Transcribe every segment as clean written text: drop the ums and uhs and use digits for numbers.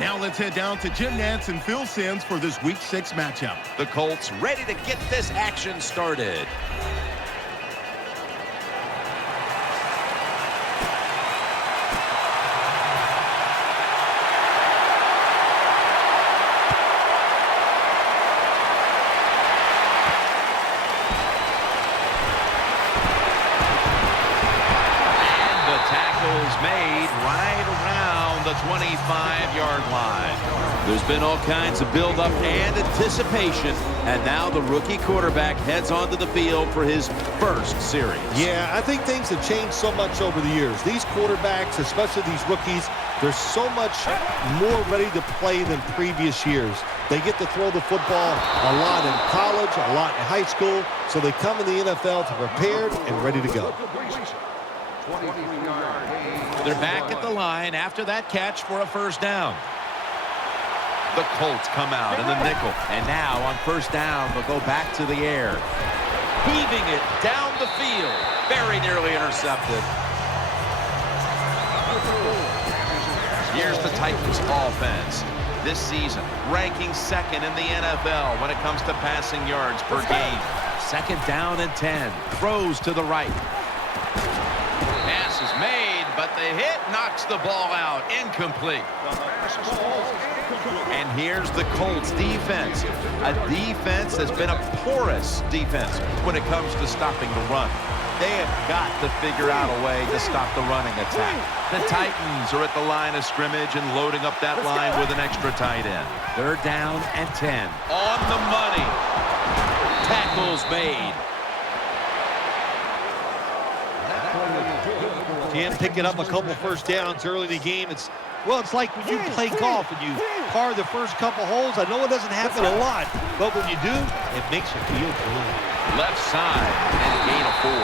Now let's head down to Jim Nantz and Phil Simms for this Week 6 matchup. The Colts ready to get this action started. Made right around the 25-yard line. There's been all kinds of build-up and anticipation, and now the rookie quarterback heads onto the field for his first series. Yeah, I think things have changed so much over the years. These quarterbacks, especially these rookies, they're so much more ready to play than previous years. They get to throw the football a lot in college, a lot in high school, so they come in the NFL to prepared and ready to go. They're back at the line after that catch for a first down. The Colts come out in the nickel. And now on first down, they'll go back to the air. Heaving it down the field. Very nearly intercepted. Here's the Titans offense. This season, ranking second in the NFL when it comes to passing yards per game. Second down and 10. Throws to the right. Pass is made, but the hit knocks the ball out. Incomplete. And here's the Colts defense. A defense that's been a porous defense when it comes to stopping the run. They have got to figure out a way to stop the running attack. The Titans are at the line of scrimmage and loading up that line with an extra tight end. Third down and 10. On the money. Tackles made. Can pick it up a couple first downs early in the game. It's like when you play golf and you par the first couple holes. I know it doesn't happen a lot, but when you do, it makes you feel good. Left side and a gain of 4.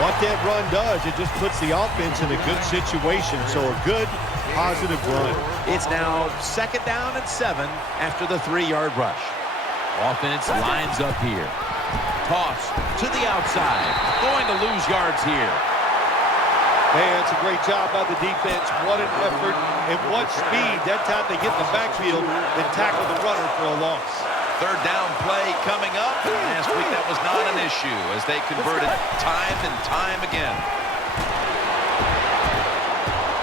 What that run does, it just puts the offense in a good situation. So a good, positive run. It's now second down and 7 after the 3-yard rush. Offense lines up here. Toss to the outside. Going to lose yards here. Man, it's a great job by the defense. What an effort and what speed. That time they get in the backfield and tackle the runner for a loss. Third down play coming up. Last week that was not an issue as they converted time and time again.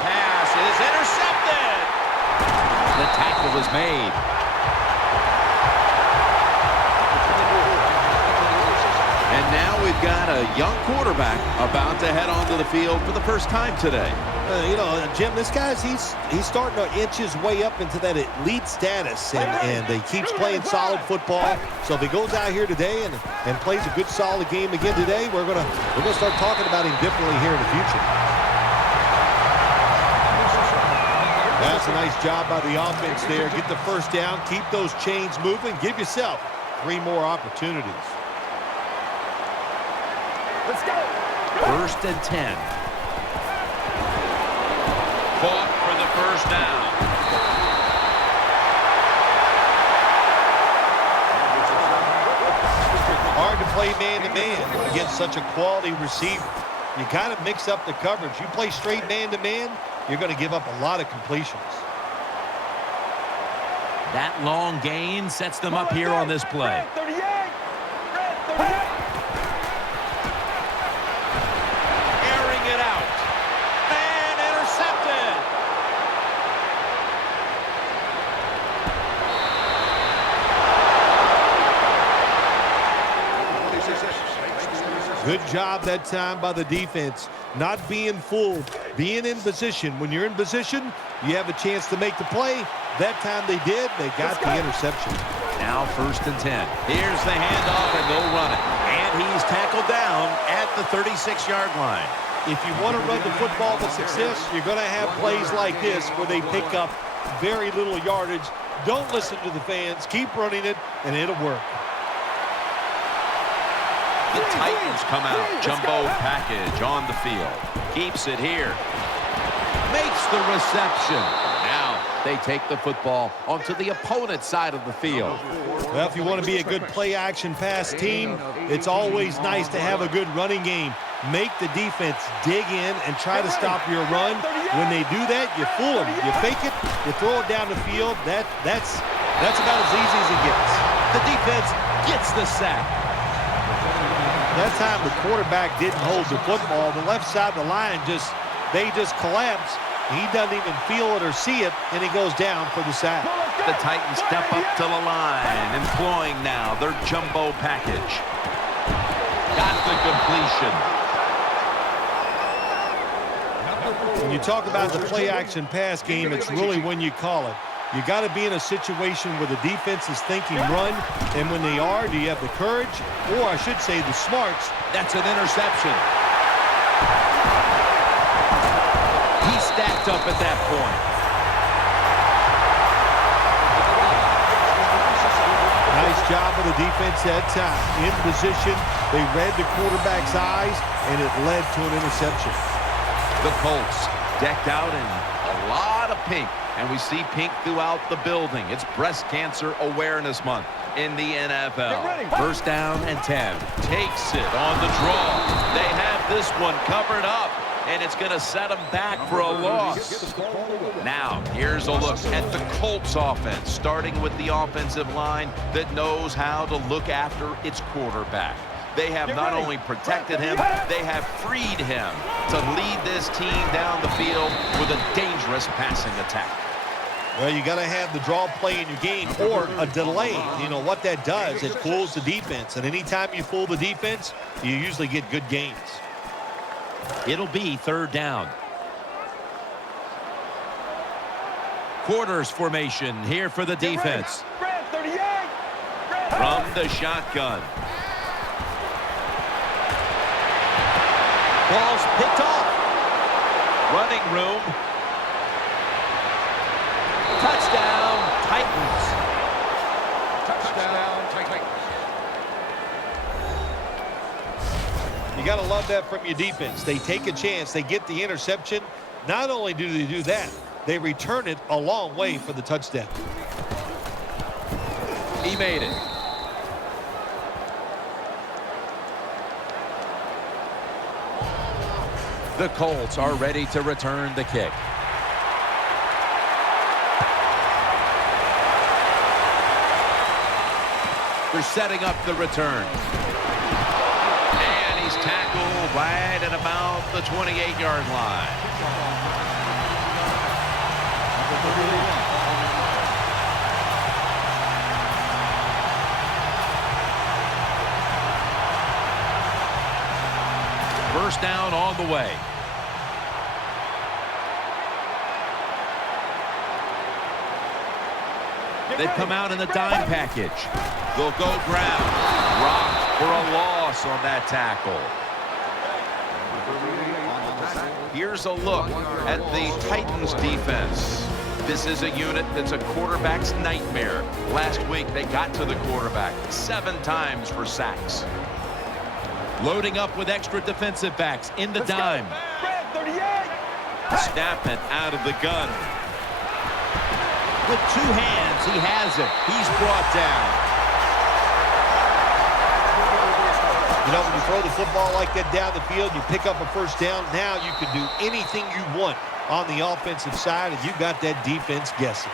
Pass is intercepted. The tackle was made. And now we've got a young quarterback about to head onto the field for the first time today. Jim, this guy's he's starting to inch his way up into that elite status, and he keeps playing solid football. So if he goes out here today and plays a good solid game again today, we're gonna start talking about him differently here in the future. That's a nice job by the offense there. Get the first down, keep those chains moving, give yourself 3 more opportunities. Let's go. First and 10. Fought for the first down. Hard to play man-to-man against such a quality receiver. You kind of mix up the coverage. You play straight man-to-man, you're going to give up a lot of completions. That long gain sets them up here on this play. 38. 38. Good job that time by the defense. Not being fooled, being in position. When you're in position, you have a chance to make the play. That time they did. They got the interception. Now first and 10. Here's the handoff, and they'll run it. And he's tackled down at the 36-yard line. If you want to run the football to success, you're going to have plays like this where they pick up very little yardage. Don't listen to the fans. Keep running it, and it'll work. The Titans come out. Jumbo package on the field. Keeps it here. Makes the reception. Now They take the football onto the opponent's side of the field. Well, if you want to be a good play-action pass team, it's always nice to have a good running game. Make the defense dig in and try to stop your run. When they do that, you fool them. You fake it, you throw it down the field. That's about as easy as it gets. The defense gets the sack. That time the quarterback didn't hold the football. The left side of the line they just collapse. He doesn't even feel it or see it, and he goes down for the sack. The Titans step up to the line, employing now their jumbo package. Got the completion. When you talk about the play-action pass game, it's really when you call it. You got to be in a situation where the defense is thinking run, and when they are, do you have the courage, or I should say the smarts? That's an interception. He stacked up at that point. Nice job of the defense that time. In position, they read the quarterback's eyes, and it led to an interception. The Colts decked out in a lot of pink, and we see pink throughout the building. It's Breast Cancer Awareness Month in the NFL. First down and 10. Takes it on the draw. They have this one covered up, and it's going to set them back for a loss. Now, here's a look at the Colts offense, starting with the offensive line that knows how to look after its quarterback. They have not only protected him, they have freed him to lead this team down the field with a dangerous passing attack. Well, you got to have the draw play in your game or a delay. You know what that does? It fools the defense. And anytime you fool the defense, you usually get good gains. It'll be third down. Quarters formation here for the defense. From the shotgun. Ball's picked off. Running room. Touchdown, Titans. Touchdown, Titans. You got to love that from your defense. They take a chance. They get the interception. Not only do they do that, they return it a long way for the touchdown. He made it. The Colts are ready to return the kick. They're setting up the return. And he's tackled right at about the 28-yard line. First down on the way. They've come out in the dime package. They'll go ground. Rocked for a loss on that tackle. Here's a look at the Titans defense. This is a unit that's a quarterback's nightmare. Last week, they got to the quarterback 7 times for sacks. Loading up with extra defensive backs in the dime. Snapping out of the gun. With 2 hands, he has it. He's brought down. You know, when you throw the football like that down the field, you pick up a first down. Now you can do anything you want on the offensive side, and you got that defense guessing.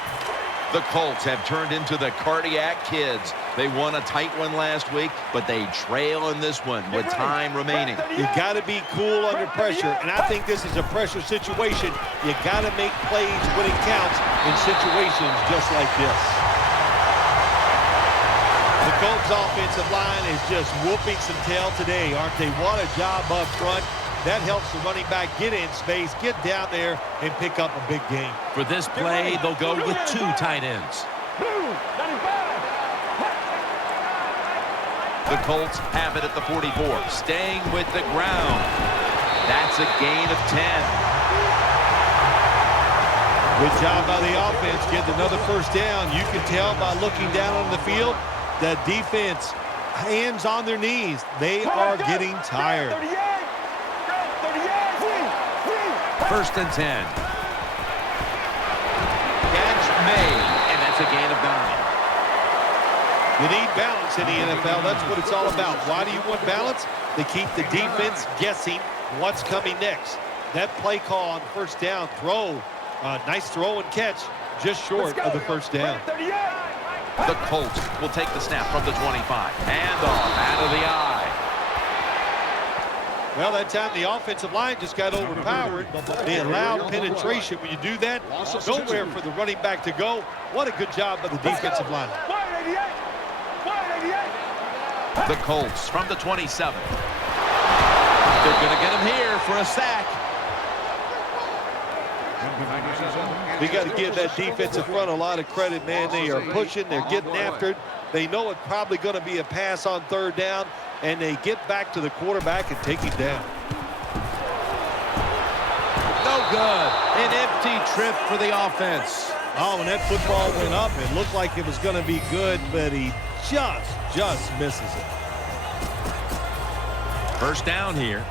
The Colts have turned into the cardiac kids. They won a tight one last week, but they trail in this one with time remaining. You got to be cool under pressure, and I think this is a pressure situation. You got to make plays when it counts in situations just like this. The Colts offensive line is just whooping some tail today, aren't they? What a job up front. That helps the running back get in space, get down there, and pick up a big game. For this play, they'll go with 2 tight ends. The Colts have it at the 44, staying with the ground. That's a gain of 10. Good job by the offense, getting another first down. You can tell by looking down on the field that defense, hands on their knees. They are getting tired. First and 10. Catch made, and that's a gain of 9. You need balance in the NFL. That's what it's all about. Why do you want balance? To keep the defense guessing what's coming next. That play call on first down, nice throw and catch, just short of the first down. The Colts will take the snap from the 25. Hand off out of the eye. Well, that time the offensive line just got overpowered. They allowed penetration. When you do that, nowhere for the running back to go. What a good job by the defensive line. The Colts from the 27. They're going to get him here for a sack. We got to give that defensive front a lot of credit, man. They are pushing. They're getting after it. They know it's probably going to be a pass on third down, and they get back to the quarterback and take him down. No good. An empty trip for the offense. Oh, when that football went up, it looked like it was going to be good, but he just misses it. First down here.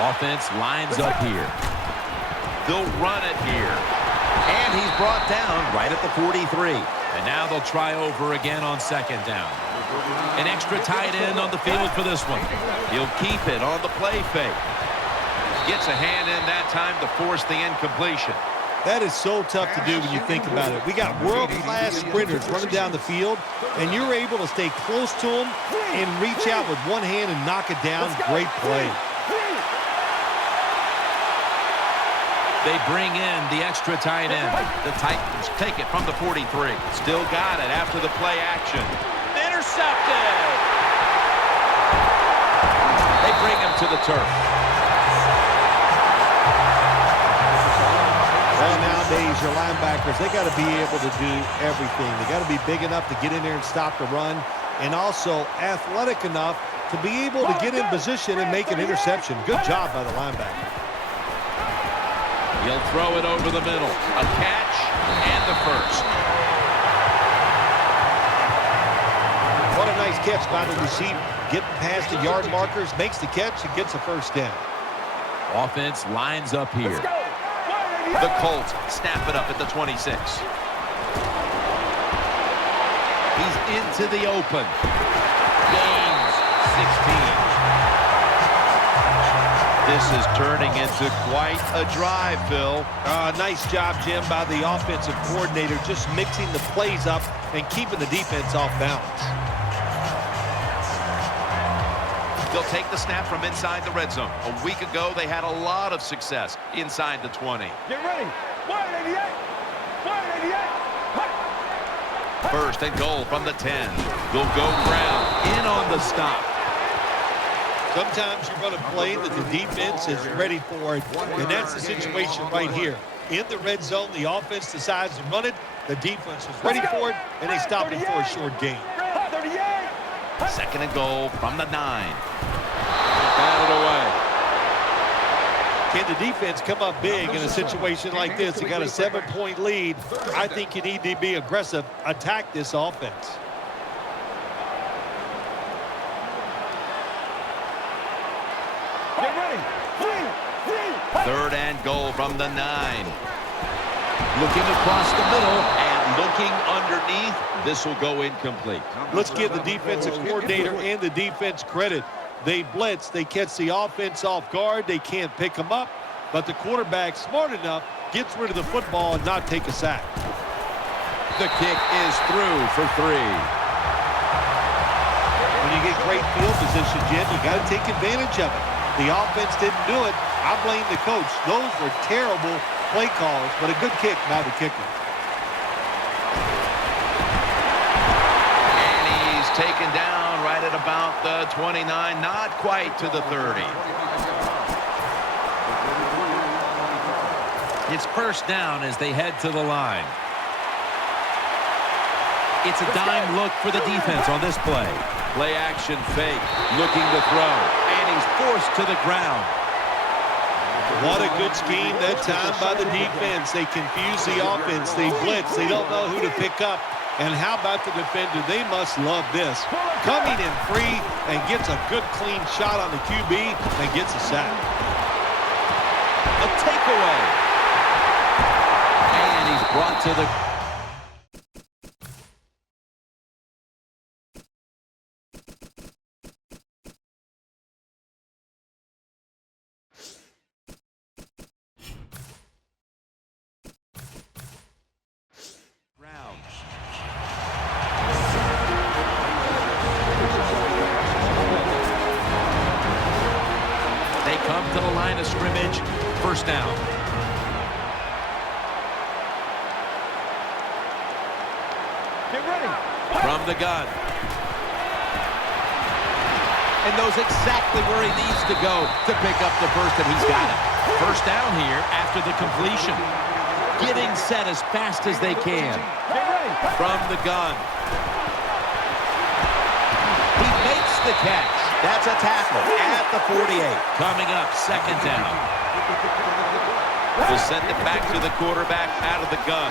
Offense lines up here. They'll run it here. And he's brought down right at the 43. And now they'll try over again on second down. An extra tight end on the field for this one. He'll keep it on the play fake. Gets a hand in that time to force the incompletion. That is so tough to do when you think about it. We got world-class sprinters running down the field, and you're able to stay close to them and reach out with one hand and knock it down. Great play. They bring in the extra tight end. The Titans take it from the 43. Still got it after the play action. Intercepted! They bring him to the turf. Well, nowadays, your linebackers, they got to be able to do everything. They got to be big enough to get in there and stop the run, and also athletic enough to be able to get in position and make an interception. Good job by the linebacker. He'll throw it over the middle. A catch and the first. What a nice catch by the receiver. Getting past the yard markers, makes the catch, and gets a first down. Offense lines up here. The Colts snap it up at the 26. He's into the open. Gains 16. This is turning into quite a drive, Phil. Nice job, Jim, by the offensive coordinator, just mixing the plays up and keeping the defense off balance. They'll take the snap from inside the red zone. A week ago, they had a lot of success inside the 20. Get ready. 188. 188. First and goal from the 10. They'll go ground in on the stop. Sometimes you run a play that the defense is ready for it, and that's the situation right here. In the red zone, the offense decides to run it. The defense is ready for it, and they stop it for a short gain. 38. Second and goal from the 9. Batted away. Can the defense come up big in a situation like this? You got a 7-point lead. I think you need to be aggressive, attack this offense. Get ready. 3. Third and goal from the 9. Looking across the middle and looking underneath. This will go incomplete. Let's give the defensive coordinator and the defense credit. They blitz, they catch the offense off guard, they can't pick them up, but the quarterback, smart enough, gets rid of the football and not take a sack. The kick is through for 3. When you get great field position, Jim, you got to take advantage of it. The offense didn't do it. I blame the coach. Those were terrible play calls, but a good kick by the kicker. And he's taken down right at about the 29, not quite to the 30. It's first down as they head to the line. It's a dime look for the defense on this play. Play action fake, looking to throw, and he's forced to the ground. What a good scheme that time by the defense. They confuse the offense. They blitz. They don't know who to pick up. And how about the defender? They must love this. Coming in free and gets a good clean shot on the QB and gets a sack. A takeaway. Brought to the... They come to the line of scrimmage. First down. Get ready. From the gun. And knows exactly where he needs to go to pick up the first, and he's got it. First down here after the completion. Getting set as fast as they can. Get ready. From the gun. He makes the catch. That's a tackle at the 48. Coming up, second down. Will send it back to the quarterback out of the gun.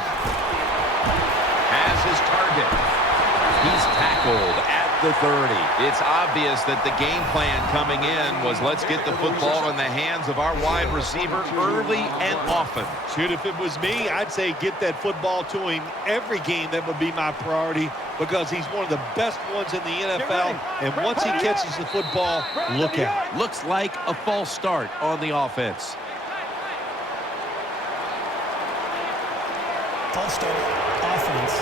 Has his target. He's tackled at the 30. It's obvious that the game plan coming in was let's get the football in the hands of our wide receiver early and often. Shoot, if it was me, I'd say get that football to him every game. That would be my priority because he's one of the best ones in the NFL. And once he catches the football, look out. Looks like a false start on the offense. False start offense.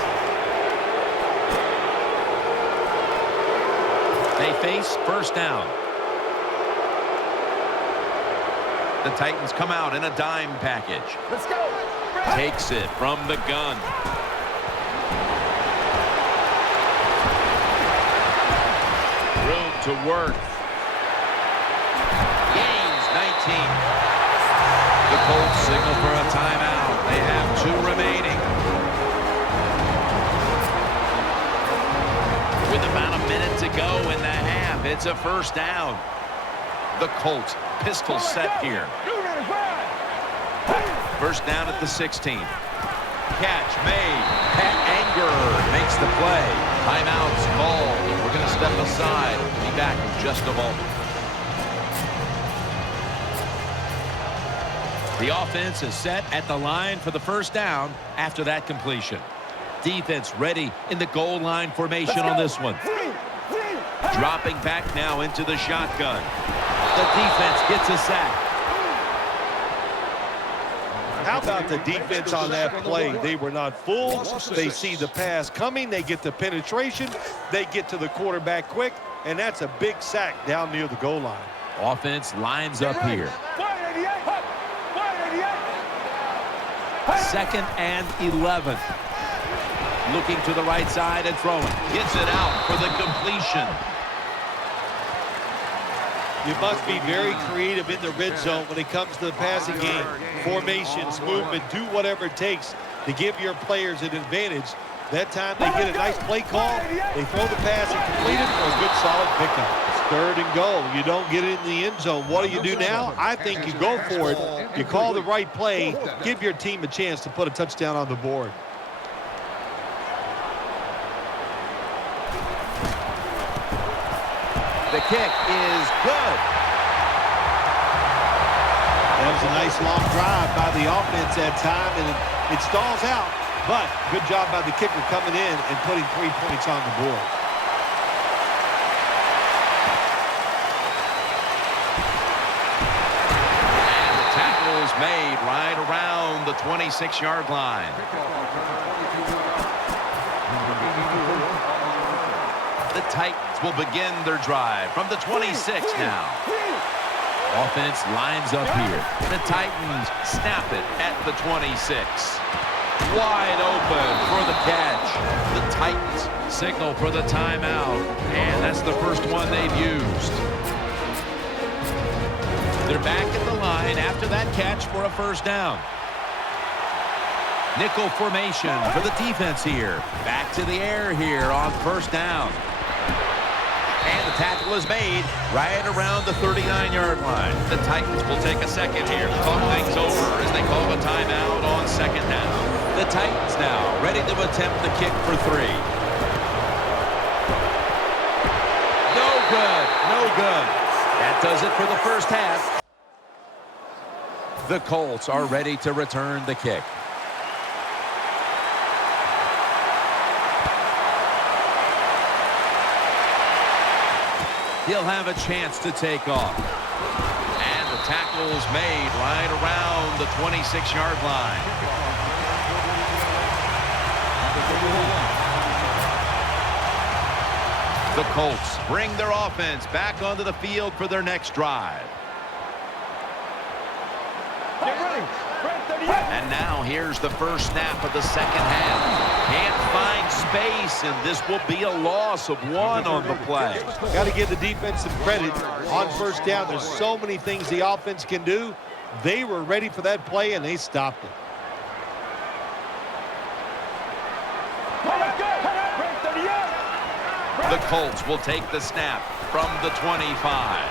They face first down. The Titans come out in a dime package. Let's go. Takes it from the gun. Room to work. Gains 19. The Colts signal for a timeout. They have 2 remaining. With about a minute to go in the half, it's a first down. The Colts pistol set here. First down at the 16. Catch made. Pat Anger makes the play. Timeout's called. We're going to step aside. We'll be back in just a moment. The offense is set at the line for the first down after that completion. Defense ready in the goal line formation on this one. Dropping back now into the shotgun. The defense gets a sack. How about the defense on that play? They were not fooled. They see the pass coming. They get the penetration. They get to the quarterback quick. And that's a big sack down near the goal line. Offense lines up here. Second and 11. Looking to the right side and throwing. Gets it out for the completion. You must be very creative in the red zone when it comes to the passing game. Formations, movement, do whatever it takes to give your players an advantage. That time they get a nice play call. They throw the pass and complete it for a good solid pickup. It's 3rd and goal. You don't get it in the end zone. What do you do now? I think you go for it. You call the right play. Give your team a chance to put a touchdown on the board. The kick is good. That was a nice long drive by the offense that time, and it stalls out. But good job by the kicker coming in and putting 3 points on the board. And the tackle is made right around the 26-yard line. The Titans will begin their drive from the 26 now. Offense lines up here. The Titans snap it at the 26. Wide open for the catch. The Titans signal for the timeout. And that's the first one they've used. They're back at the line after that catch for a first down. Nickel formation for the defense here. Back to the air here on first down. And the tackle is made right around the 39-yard line. The Titans will take a second here. Talk things over as they call a timeout on second down. The Titans now ready to attempt the kick for 3. No good. No good. That does it for the first half. The Colts are ready to return the kick. He'll have a chance to take off. And the tackle is made right around the 26-yard line. The Colts bring their offense back onto the field for their next drive. And now here's the first snap of the second half. Can't find space, and this will be a loss of 1 on the play. Got to give the defense some credit on first down. There's so many things the offense can do. They were ready for that play, and they stopped it. The Colts will take the snap from the 25.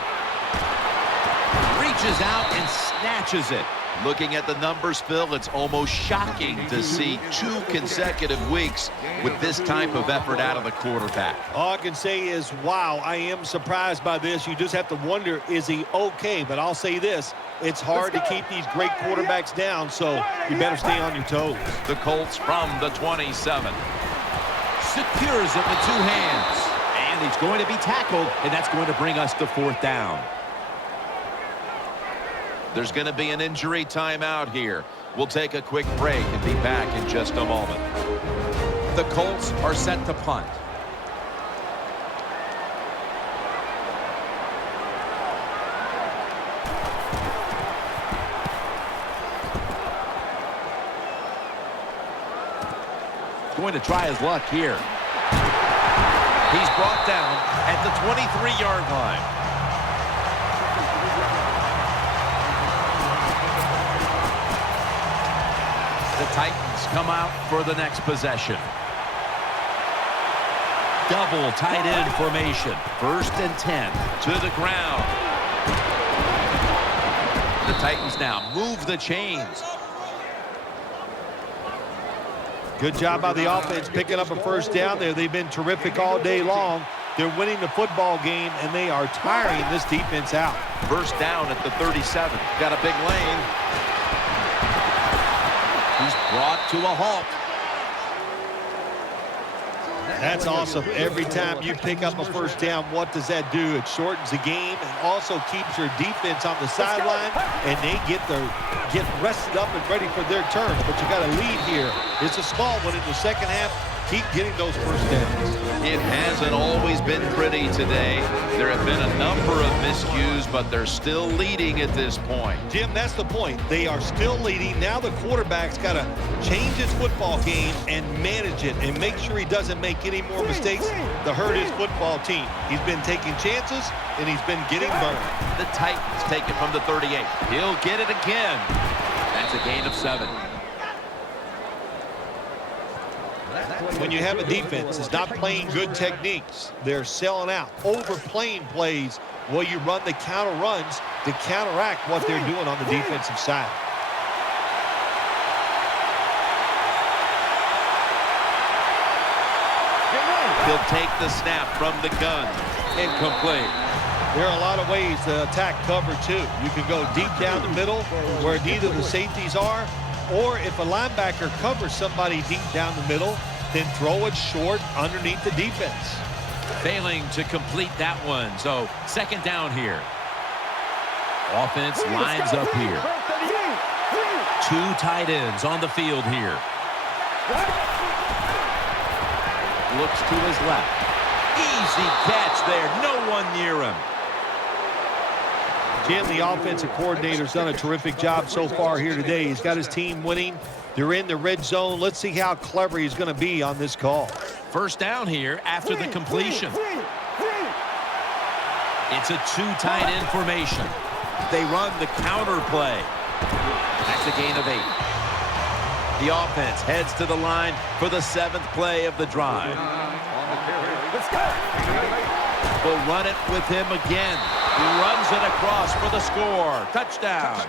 Reaches out and snatches it. Looking at the numbers, Phil, it's almost shocking to see 2 consecutive weeks with this type of effort out of the quarterback. All I can say is, wow, I am surprised by this. You just have to wonder, is he okay? But I'll say this, it's hard to keep these great quarterbacks down, so you better stay on your toes. The Colts from the 27. Secures it with 2 hands. And he's going to be tackled, and that's going to bring us to 4th down. There's going to be an injury timeout here. We'll take a quick break and be back in just a moment. The Colts are set to punt. Going to try his luck here. He's brought down at the 23-yard line. The Titans come out for the next possession. Double tight end formation. 1st and 10 to the ground. The Titans now move the chains. Good job by the offense picking up a first down there. They've been terrific all day long. They're winning the football game, and they are tiring this defense out. First down at the 37. Got a big lane. He's brought to a halt. That's awesome. Every time you pick up a first down, what does that do? It shortens the game and also keeps your defense on the sideline, and they get rested up and ready for their turn. But you got a lead here. It's a small one in the second half. Keep getting those first downs. It hasn't always been pretty today. There have been a number of miscues, but they're still leading at this point. Jim, that's the point. They are still leading. Now the quarterback's got to change his football game and manage it and make sure he doesn't make any more mistakes to hurt his football team. He's been taking chances, and he's been getting burned. The Titans take it from the 38. He'll get it again. That's a gain of 7. When you have a defense that's not playing good techniques, they're selling out, overplaying plays while you run the counter runs to counteract what they're doing on the defensive side. He'll take the snap from the gun. Incomplete. There are a lot of ways to attack cover, too. You can go deep down the middle where neither the safeties are, or if a linebacker covers somebody deep down the middle, then throw it short underneath the defense. Failing to complete that one, so 2nd down here. Offense lines up here. 2 tight ends on the field here. Looks to his left. Easy catch there. No one near him. Jim, the offensive coordinator's done a terrific job so far here today. He's got his team winning. They're in the red zone. Let's see how clever he's going to be on this call. First down here after the completion. It's a 2 tight end formation. They run the counter play. That's a gain of 8. The offense heads to the line for the 7th play of the drive. We'll run it with him again. He runs it across for the score. Touchdown.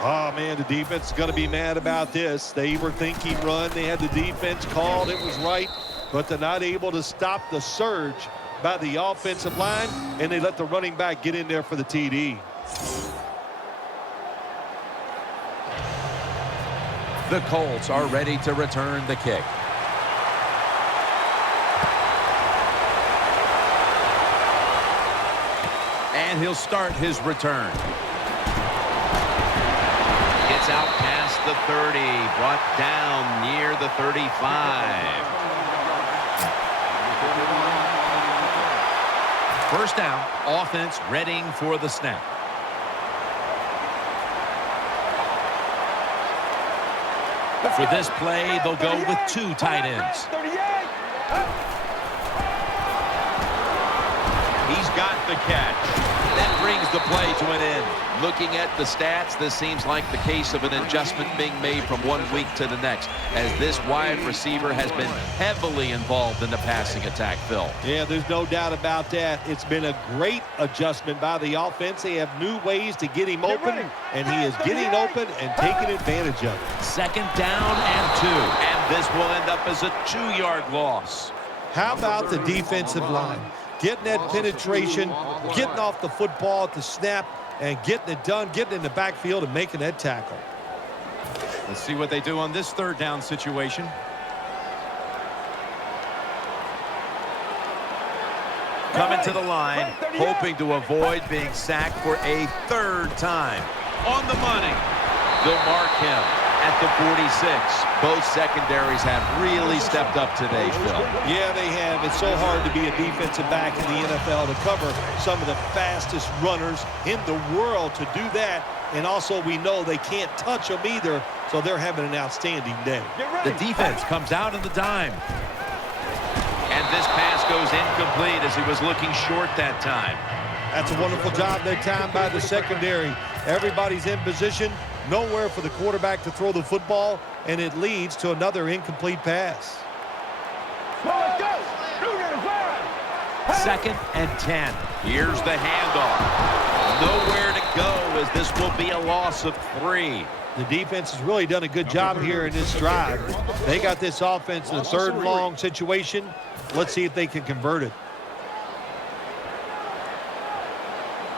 Oh, man, the defense is going to be mad about this. They were thinking run. They had the defense called. It was right, but they're not able to stop the surge by the offensive line, and they let the running back get in there for the TD. The Colts are ready to return the kick. And he'll start his return. Gets out past the 30. Brought down near the 35. First down, offense readying for the snap. For this play, they'll go with 2 tight ends. He's got the catch. That brings the play to an end. Looking at the stats, this seems like the case of an adjustment being made from one week to the next, as this wide receiver has been heavily involved in the passing attack, Phil. Yeah, there's no doubt about that. It's been a great adjustment by the offense. They have new ways to get him open, and he is getting open and taking advantage of it. Second down and 2, and this will end up as a 2-yard loss. How about the defensive line? Getting that penetration, getting off the football at the snap, and getting it done, getting in the backfield and making that tackle. Let's see what they do on this third down situation. Coming to the line, hoping to avoid being sacked for a 3rd time. On the money. They'll mark him at the 46. Both secondaries have really stepped up today, Phil. Yeah, they have. It's so hard to be a defensive back in the NFL to cover some of the fastest runners in the world to do that. And also we know they can't touch them either, so they're having an outstanding day. The defense comes out in the dime. And this pass goes incomplete as he was looking short that time. That's a wonderful job that time by the secondary. Everybody's in position. Nowhere for the quarterback to throw the football, and it leads to another incomplete pass. 2nd and 10. Here's the handoff. Nowhere to go as this will be a loss of 3. The defense has really done a good job here in this drive. They got this offense in a 3rd and long situation. Let's see if they can convert it.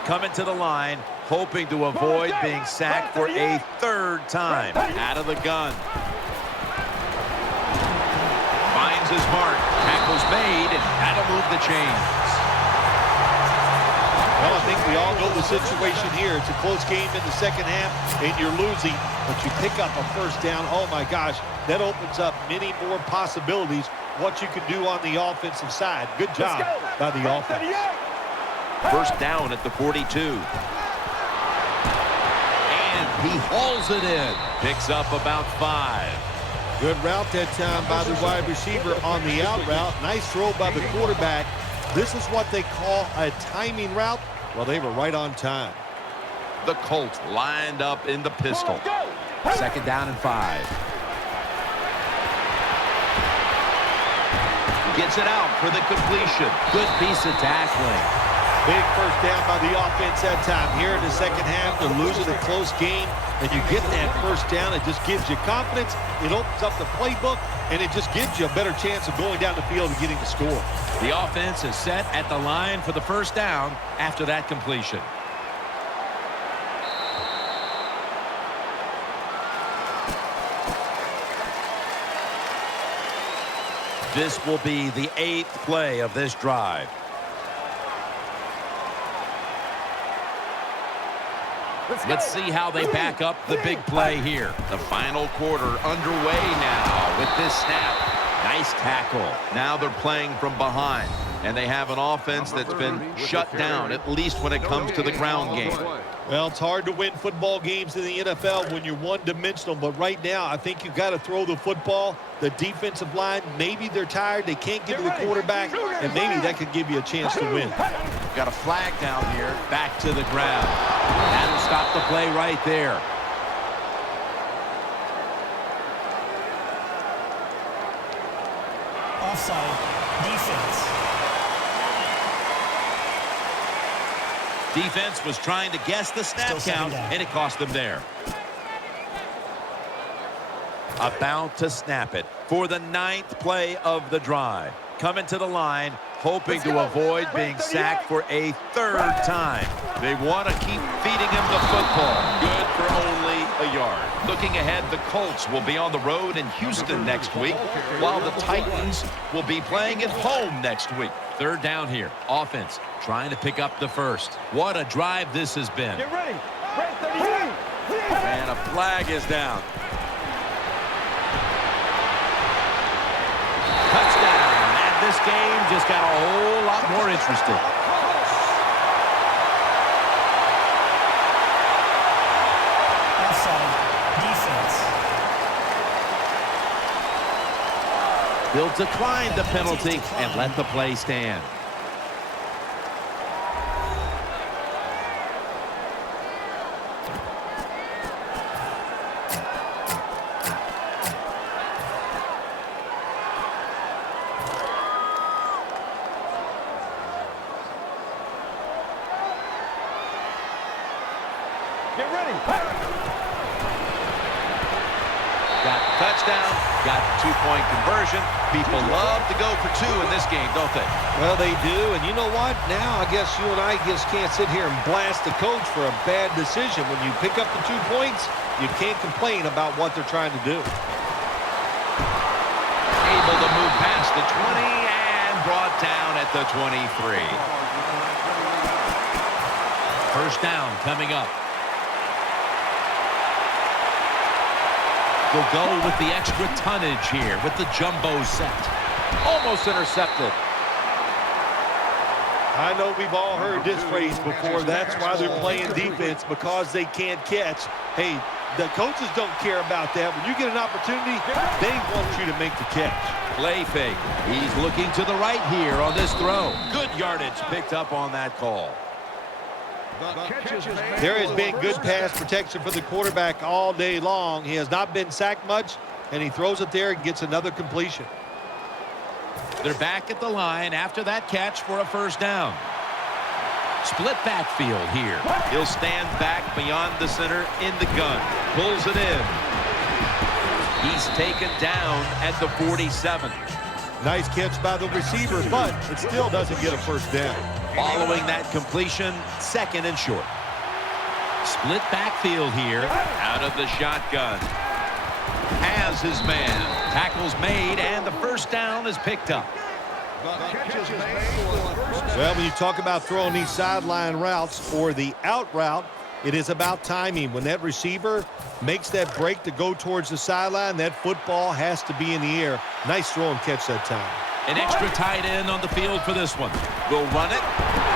Coming to the line, hoping to avoid being sacked for a 3rd time. Out of the gun. Finds his mark. Tackle's made, and that'll move the chains. Well, I think we all know the situation here. It's a close game in the 2nd half, and you're losing, but you pick up a 1st down. Oh, my gosh, that opens up many more possibilities what you can do on the offensive side. Good job by the offense. First down at the 42. And he hauls it in. Picks up about 5. Good route that time by the wide receiver on the out route. Nice throw by the quarterback. This is what they call a timing route. Well, they were right on time. The Colts lined up in the pistol. 2nd down and 5. Gets it out for the completion. Good piece of tackling. Big first down by the offense that time. Here in the 2nd half, they're losing a close game, and you get that first down. It just gives you confidence. It opens up the playbook, and it just gives you a better chance of going down the field and getting the score. The offense is set at the line for the first down after that completion. This will be the 8th play of this drive. Let's see how they back up the big play here. The final quarter underway now with this snap. Nice tackle. Now they're playing from behind, and they have an offense that's been shut down, at least when it comes to the ground game. Well, it's hard to win football games in the NFL when you're one-dimensional, but right now I think you've got to throw the football. The defensive line, maybe they're tired, they can't get to the quarterback, and maybe that could give you a chance to win. Got a flag down here, back to the ground. That'll stop the play right there. Offside. Defense. Defense was trying to guess the snap count, and it cost them there. About to snap it for the 9th play of the drive. Coming to the line, hoping to avoid being sacked for a 3rd time. They want to keep feeding him the football. Good for only a yard. Looking ahead, the Colts will be on the road in Houston next week, while the Titans will be playing at home next week. Third down here. Offense trying to pick up the first. What a drive this has been. Get ready. Red 33. And a flag is down. Touchdown. And this game just got a whole lot more interesting. Offside. Defense. They'll decline the penalty and let the play stand. Get ready. Got the touchdown, got the two-point conversion. People love to go for two in this game, don't they? Well, they do, and you know what? Now I guess you and I just can't sit here and blast the coach for a bad decision. When you pick up the 2 points, you can't complain about what they're trying to do. Able to move past the 20 and brought down at the 23. First down coming up. They'll go with the extra tonnage here with the jumbo set. Almost intercepted. I know we've all heard this phrase before. That's why they're playing defense, because they can't catch. Hey, the coaches don't care about that. When you get an opportunity, they want you to make the catch. Play fake. He's looking to the right here on this throw. Good yardage picked up on that call. There has been good pass protection for the quarterback all day long. He has not been sacked much, and he throws it there and gets another completion. They're back at the line after that catch for a first down. Split backfield here. He'll stand back beyond the center in the gun. Pulls it in. He's taken down at the 47. Nice catch by the receiver, but it still doesn't get a first down. Following that completion, second and short. Split backfield here. Out of the shotgun. Has his man. Tackles made, and the first down is picked up. Well, when you talk about throwing these sideline routes or the out route, it is about timing. When that receiver makes that break to go towards the sideline, that football has to be in the air. Nice throw and catch that time. An extra tight end on the field for this one. We'll run it.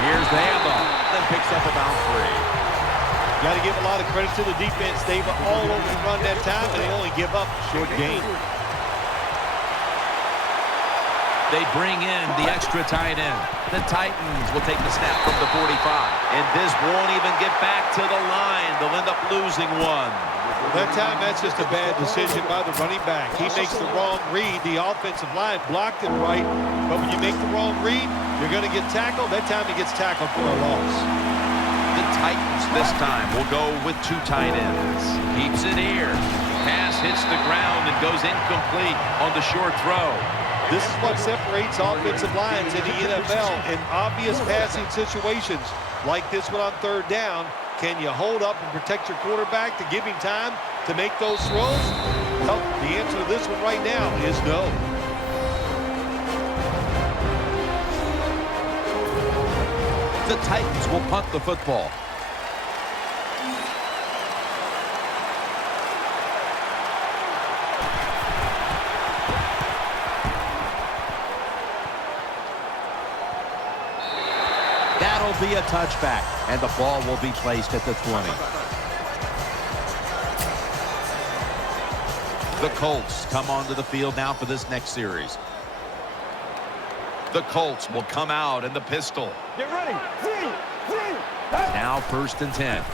Here's the handoff. Then picks up about 3. Got to give a lot of credit to the defense. They were all over the run that time, and they only give up a short gain. They bring in the extra tight end. The Titans will take the snap from the 45. And this won't even get back to the line. They'll end up losing one. That time, that's just a bad decision by the running back. He makes the wrong read. The offensive line blocked it right. But when you make the wrong read, you're going to get tackled. That time he gets tackled for a loss. The Titans this time will go with 2 tight ends. Keeps it here. Pass hits the ground and goes incomplete on the short throw. This is what separates offensive lines in the NFL. In obvious passing situations like this one on third down, can you hold up and protect your quarterback to give him time to make those throws? Well, the answer to this one right now is no. The Titans will punt the football. That'll be a touchback, and the ball will be placed at the 20. The Colts come onto the field now for this next series. The Colts will come out in the pistol. Get ready. Now 1st and 10.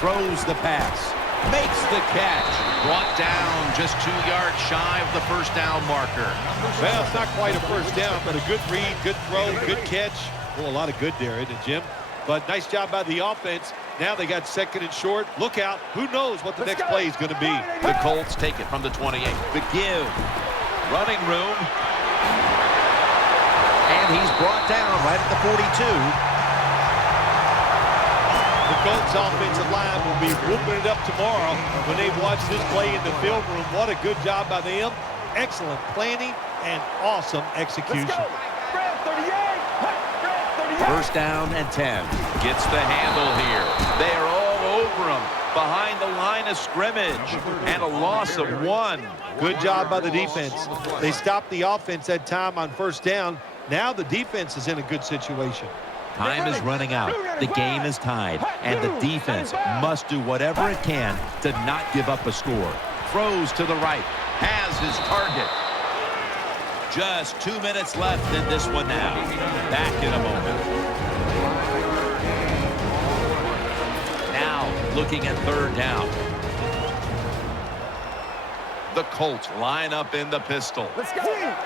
Throws the pass. Makes the catch. Brought down just 2 yards shy of the first down marker. Well, it's not quite a first down, but a good read, good throw, good catch. Well, a lot of good there, isn't it, Jim? But nice job by the offense. Now they got 2nd and short. Look out. Who knows what the next play is going to be. The Colts take it from the 28. The give. Running room. And he's brought down right at the 42. The Colts offensive line will be whooping it up tomorrow when they watch this play in the film room. What a good job by them. Excellent planning and awesome execution. Let's go. Brad, 38. Brad, 38. First down and 10. Gets the handle here. They are all over him behind the line of scrimmage. And a loss of 1. Good job by the defense. They stopped the offense that time on first down. Now the defense is in a good situation. Time is running out. The game is tied. And the defense must do whatever it can to not give up a score. Throws to the right. Has his target. Just 2 minutes left in this one now. Back in a moment. Now looking at third down. The Colts line up in the pistol. Let's go. And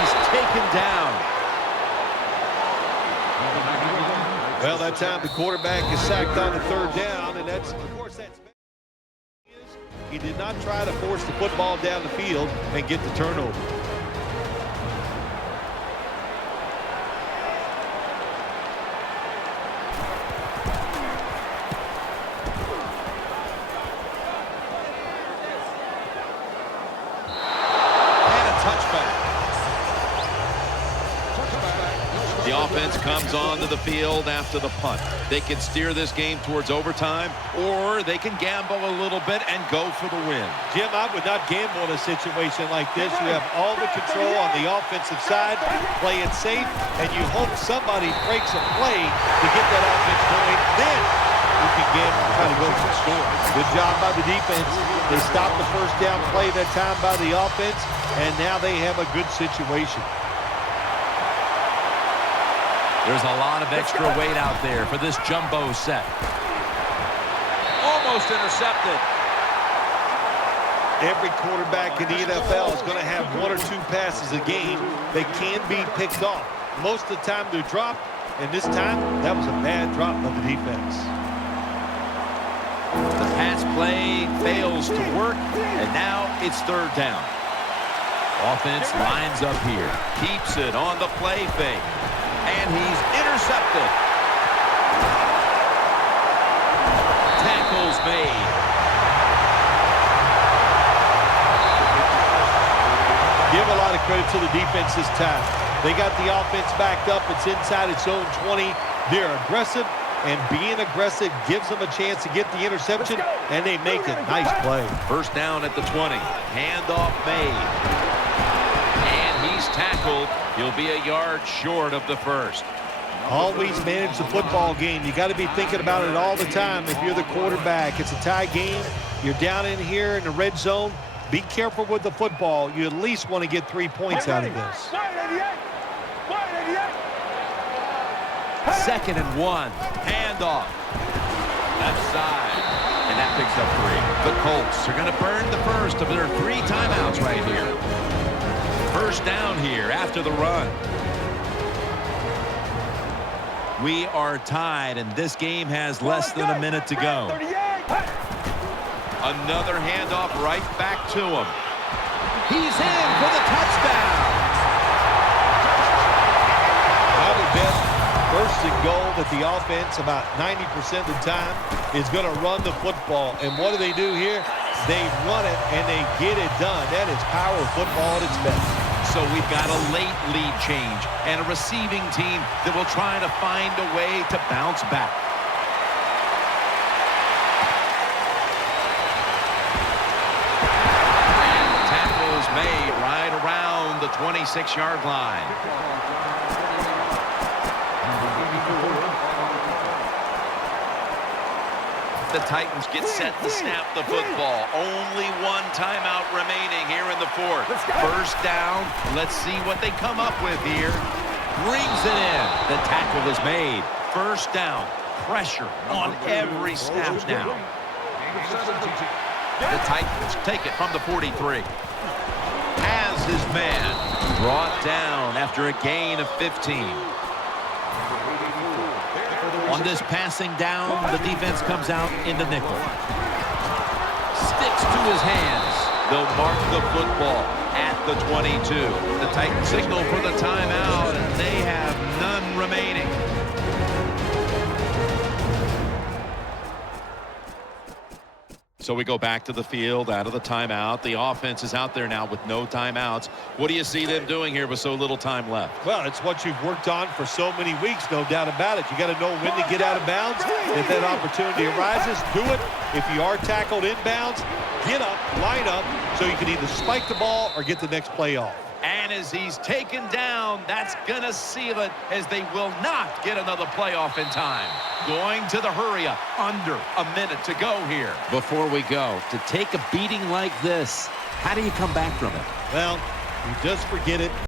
he's taken down. Well, that time the quarterback is sacked on the third down, and that's, of course, he did not try to force the football down the field and get the turnover. The offense comes onto the field after the punt. They can steer this game towards overtime, or they can gamble a little bit and go for the win. Jim, I would not gamble in a situation like this. You have all the control on the offensive side, play it safe, and you hope somebody breaks a play to get that offense going. Then you can gamble and try to go for the score. Good job by the defense. They stopped the first down play that time by the offense, and now they have a good situation. There's a lot of extra weight out there for this jumbo set. Almost intercepted. Every quarterback in the NFL is going to have 1 or 2 passes a game that can be picked off. Most of the time they're dropped, and this time that was a bad drop by the defense. The pass play fails to work, and now it's third down. Offense lines up here. Keeps it on the play fake. And he's intercepted. Tackles made. Give a lot of credit to the defense this time. They got the offense backed up. It's inside its own 20. They're aggressive, and being aggressive gives them a chance to get the interception, and they make a nice play. First down at the 20. Handoff made. And he's tackled. He'll be a yard short of the first. Always manage the football game. You got to be thinking about it all the time if you're the quarterback. It's a tie game. You're down in here in the red zone. Be careful with the football. You at least want to get 3 points out of this. 2nd and 1. Handoff. Left side. And that picks up 3. The Colts are going to burn the first of their 3 timeouts right here. First down here after the run. We are tied, and this game has less than a minute to go. Another handoff right back to him. He's in for the touchdown. I would bet first and goal that the offense about 90% of the time is going to run the football. And what do? Here? They run it, and they get it done. That is power football at its best. So we've got a late lead change and a receiving team that will try to find a way to bounce back. And the tackle is made right around the 26-yard line. The Titans get set to snap the football. Only 1 timeout remaining here in the 4th. First down. Let's see what they come up with here. Brings it in. The tackle is made. First down. Pressure on every snap now. The Titans take it from the 43. Has his man brought down after a gain of 15. On this passing down, the defense comes out in the nickel. Sticks to his hands. They'll mark the football at the 22. The Titans signal for the timeout, and they have none remaining. So we go back to the field out of the timeout. The offense is out there now with no timeouts. What do you see them doing here with so little time left? Well, it's what you've worked on for so many weeks, no doubt about it. You got to know when to get out of bounds. If that opportunity arises, do it. If you are tackled inbounds, get up, line up, so you can either spike the ball or get the next play off. And as he's taken down, that's going to seal it, as they will not get another playoff in time. Going to the hurry-up. Under a minute to go here. Before we go, to take a beating like this, how do you come back from it? Well, you just forget it.